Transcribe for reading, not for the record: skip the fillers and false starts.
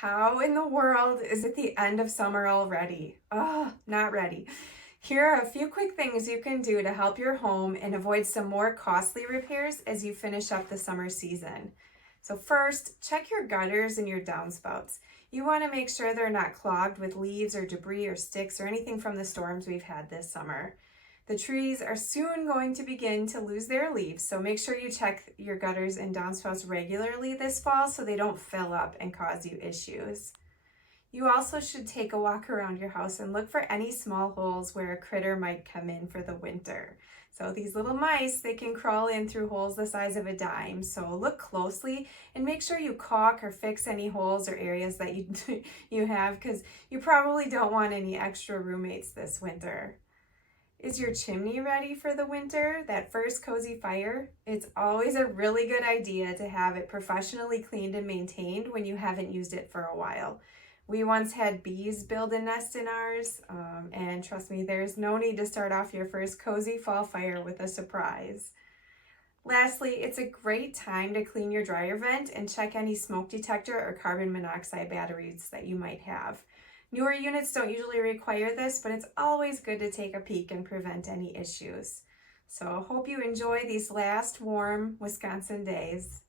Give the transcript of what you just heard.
How in the world is it the end of summer already? Oh, not ready. Here are a few quick things you can do to help your home and avoid some more costly repairs as you finish up the summer season. So first, check your gutters and your downspouts. You want to make sure they're not clogged with leaves or debris or sticks or anything from the storms we've had this summer. The trees are soon going to begin to lose their leaves, so make sure you check your gutters and downspouts regularly this fall so they don't fill up and cause you issues. You also should take a walk around your house and look for any small holes where a critter might come in for the winter. So these little mice, they can crawl in through holes the size of a dime. So look closely and make sure you caulk or fix any holes or areas that you have, because you probably don't want any extra roommates this winter. Is your chimney ready for the winter? That first cozy fire? It's always a really good idea to have it professionally cleaned and maintained when you haven't used it for a while. We once had bees build a nest in ours, and trust me, there's no need to start off your first cozy fall fire with a surprise. Lastly, it's a great time to clean your dryer vent and check any smoke detector or carbon monoxide batteries that you might have. Newer units don't usually require this, but it's always good to take a peek and prevent any issues. So hope you enjoy these last warm Wisconsin days.